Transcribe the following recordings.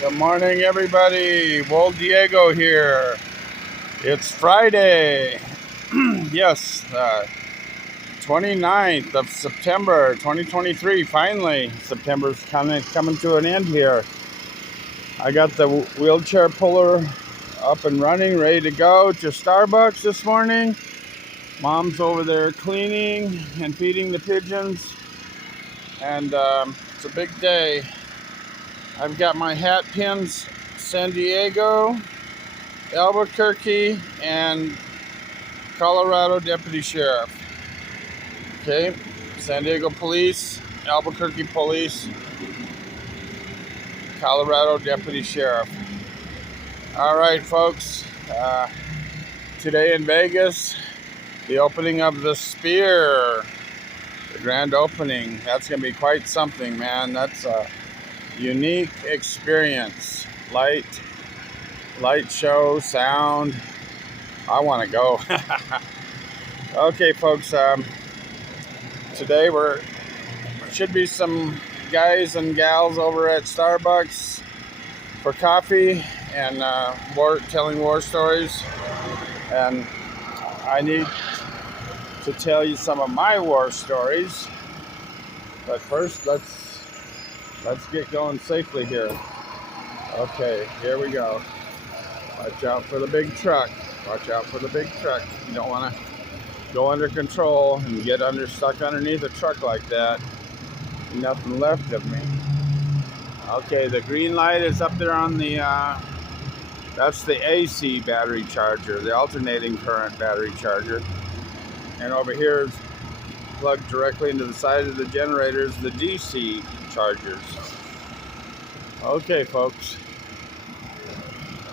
Good morning, everybody. Wold Diego here. It's Friday. Yes, 29th of September, 2023. Finally, September's coming to an end here. I got the wheelchair puller up and running, ready to go to Starbucks this morning. Mom's over there cleaning and feeding the pigeons. And it's a big day. I've got my hat pins, San Diego, Albuquerque, and Colorado Deputy Sheriff. Okay, San Diego Police, Albuquerque Police, Colorado Deputy Sheriff. All right, folks. Today in Vegas, the opening of the Sphere, the grand opening. That's going to be quite something, man. That's a unique experience. Light show, sound. I want to go. Okay, folks. Today should be some guys and gals over at Starbucks for coffee and telling war stories. And I need to tell you some of my war stories. But first, let's get going safely here. Okay, here we go. Watch out for the big truck. Watch out for the big truck. You don't want to go under control and get stuck underneath a truck like that. Nothing left of me. Okay, the green light is up there on the, that's the AC battery charger, the alternating current battery charger. And over here is plugged directly into the side of the generators, the DC chargers. Okay, folks.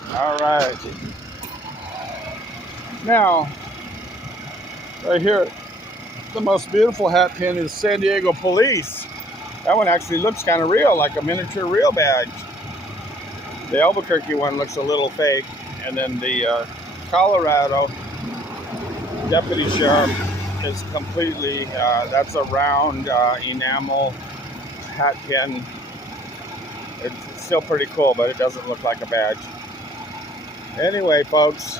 All right. Now, right here, the most beautiful hat pin is San Diego Police. That one actually looks kind of real, like a miniature real badge. The Albuquerque one looks a little fake. And then the Colorado Deputy Sheriff is completely, that's a round enamel hat pin. It's still pretty cool, but it doesn't look like a badge. Anyway, folks,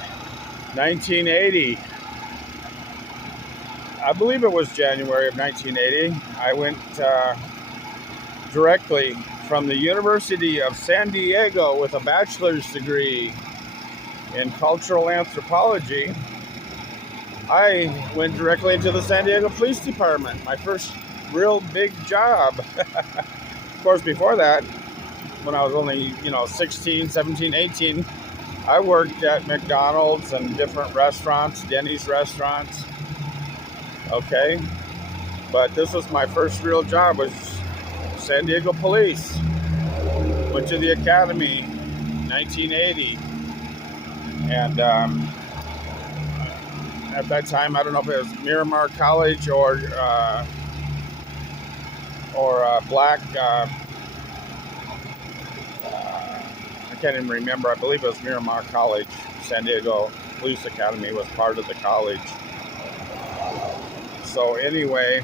1980. I believe it was January of 1980. I went directly from the University of San Diego with a bachelor's degree in cultural anthropology. I went directly into the San Diego Police Department, my first real big job. Of course, before that, when I was only, 16, 17, 18, I worked at McDonald's and different restaurants, Denny's restaurants. Okay, but this was my first real job, was San Diego Police. Went to the academy, 1980, and at that time, I don't know if it was Miramar College or Black. I can't even remember. I believe it was Miramar College. San Diego Police Academy was part of the college. So anyway,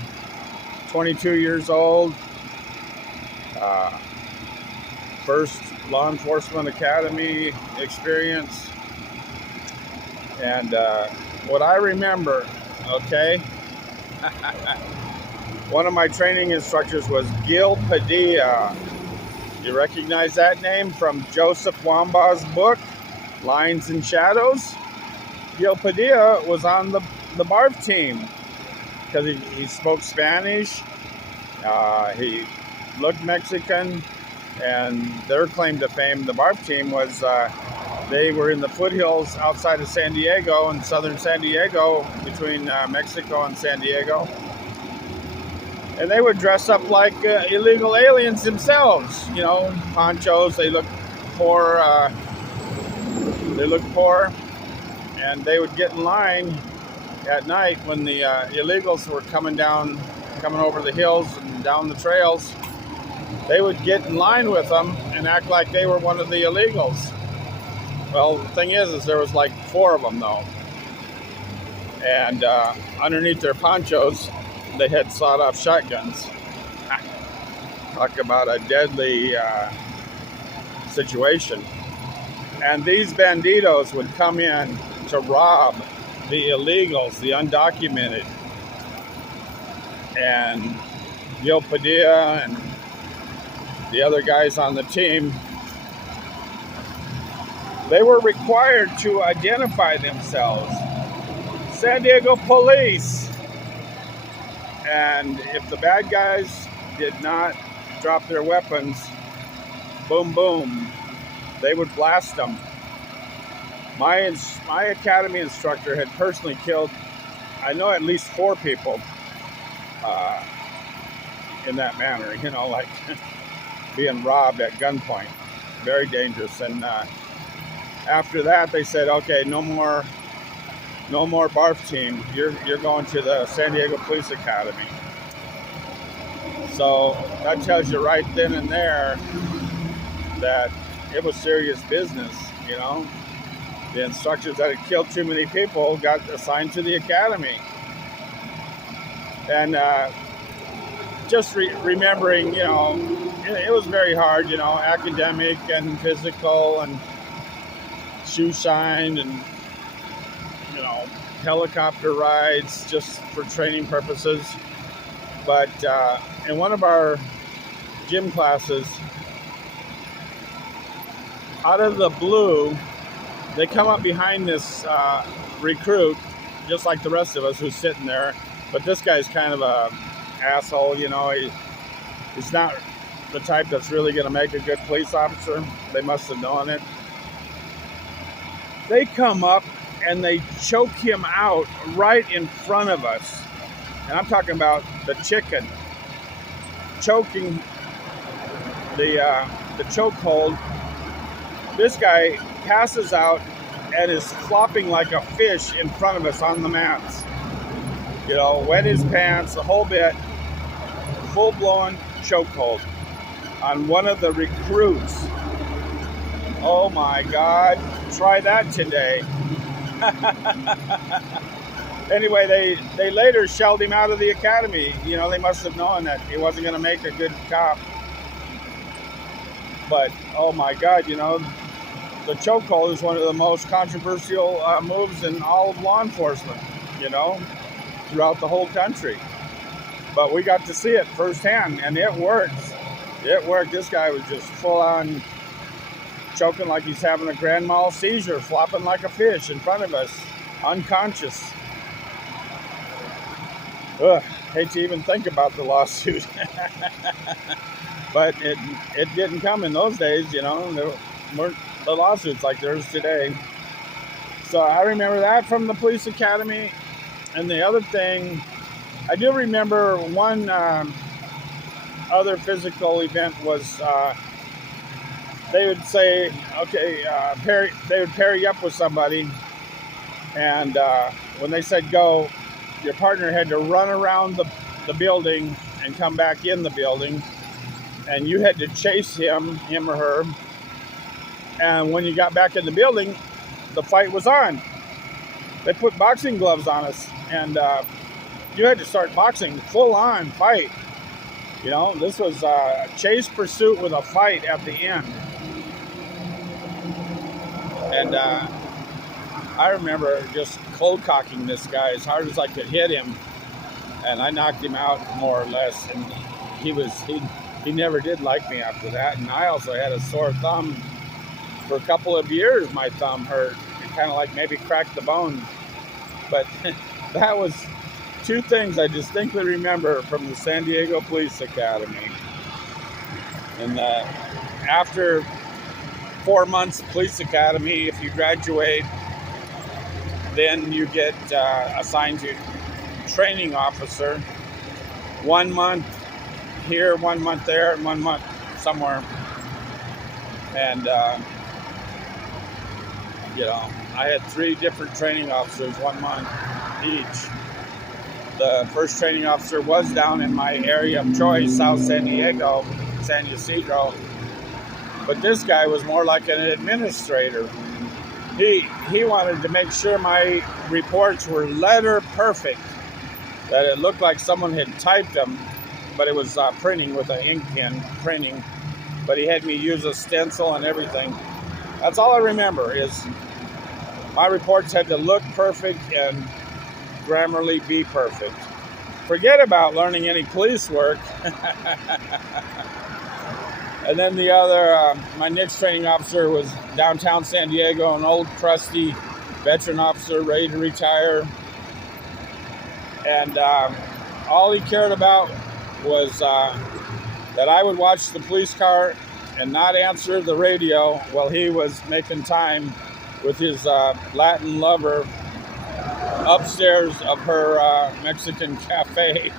22 years old, first law enforcement academy experience. And what I remember, okay, one of my training instructors was Gil Padilla. You recognize that name from Joseph Wambaugh's book, Lines and Shadows? Gil Padilla was on the BARF team because he spoke Spanish. He looked Mexican, and their claim to fame, the BARF team, was they were in the foothills outside of San Diego, in southern San Diego, between Mexico and San Diego. And they would dress up like illegal aliens themselves, ponchos. They looked poor. And they would get in line at night when the illegals were coming over the hills and down the trails. They would get in line with them and act like they were one of the illegals. Well, the thing is there was like 4 of them though. And underneath their ponchos, they had sawed-off shotguns. Talk about a deadly situation. And these banditos would come in to rob the illegals, the undocumented. And Gil Padilla and the other guys on the team, they were required to identify themselves. San Diego police. And if the bad guys did not drop their weapons, boom, boom, they would blast them. My academy instructor had personally killed, I know, at least 4 people in that manner, you know, like being robbed at gunpoint. Very dangerous. And after that, they said, okay, no more BARF team. You're going to the San Diego Police Academy. So that tells you right then and there that it was serious business, you know. The instructors that had killed too many people got assigned to the academy. And just remembering, you know, it was very hard, you know, academic and physical and shoe shine and, you know, helicopter rides just for training purposes. But in one of our gym classes, out of the blue, they come up behind this recruit, just like the rest of us who's sitting there. But this guy's kind of a asshole, you know. He's not the type that's really going to make a good police officer. They must have known it. They come up and they choke him out right in front of us. And I'm talking about the chicken choking the chokehold. This guy passes out and is flopping like a fish in front of us on the mats. You know, wet his pants, the whole bit. Full-blown chokehold on one of the recruits. Oh my God, try that today. Anyway, they later shelled him out of the academy. You know, they must have known that he wasn't going to make a good cop. But, oh my God, you know, the chokehold is one of the most controversial moves in all of law enforcement, you know, throughout the whole country. But we got to see it firsthand, and it works. It worked. This guy was just full on choking like he's having a grand mal seizure, flopping like a fish in front of us, unconscious. Ugh, hate to even think about the lawsuit. But it didn't come in those days, you know. There weren't the lawsuits like there's today. So I remember that from the police academy. And the other thing, I do remember one other physical event was they would say, okay, they would pair you up with somebody, and when they said go, your partner had to run around the building and come back in the building, and you had to chase him or her, and when you got back in the building, the fight was on. They put boxing gloves on us, and you had to start boxing, full-on fight. You know, this was a chase pursuit with a fight at the end. And I remember just cold cocking this guy as hard as I could hit him, and I knocked him out more or less. And he never did like me after that. And I also had a sore thumb for a couple of years. My thumb hurt. It kind of like maybe cracked the bone. But that was two things I distinctly remember from the San Diego Police Academy. And after 4 months police academy, if you graduate, then you get assigned to training officer. 1 month here, 1 month there, and 1 month somewhere. And you know, I had 3 different training officers, 1 month each. The first training officer was down in my area of choice, South San Diego, San Ysidro. But this guy was more like an administrator. He wanted to make sure my reports were letter perfect, that it looked like someone had typed them, but it was printing with an ink pen, printing. but he had me use a stencil and everything. That's all I remember is my reports had to look perfect and grammarly be perfect. Forget about learning any police work. And then the other, my next training officer was downtown San Diego, an old crusty veteran officer ready to retire. And all he cared about was that I would watch the police car and not answer the radio while he was making time with his Latin lover upstairs of her Mexican cafe.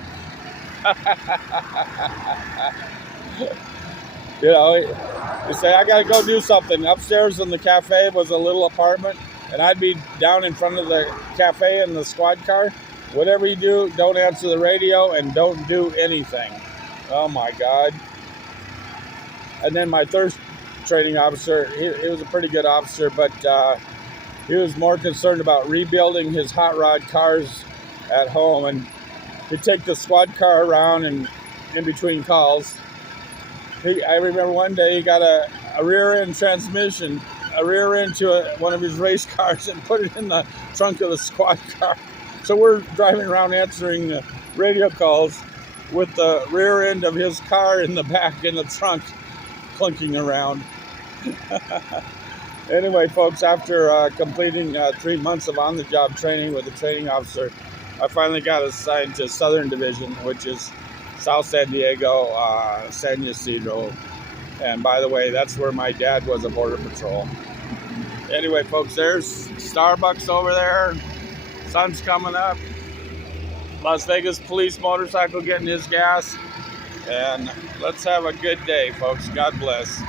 You know, you say, I got to go do something. Upstairs in the cafe was a little apartment, and I'd be down in front of the cafe in the squad car. Whatever you do, don't answer the radio and don't do anything. Oh, my God. And then my third training officer, he was a pretty good officer, but he was more concerned about rebuilding his hot rod cars at home. And he'd take the squad car around and in between calls. I remember one day he got a rear end transmission, a rear end to one of his race cars and put it in the trunk of the squad car. So we're driving around answering radio calls with the rear end of his car in the back in the trunk clunking around. Anyway, folks, after completing 3 months of on-the-job training with the training officer, I finally got assigned to Southern Division, which is South San Diego, San Ysidro. And by the way, that's where my dad was a Border Patrol. Anyway, folks, there's Starbucks over there. Sun's coming up. Las Vegas police motorcycle getting his gas. And let's have a good day, folks. God bless.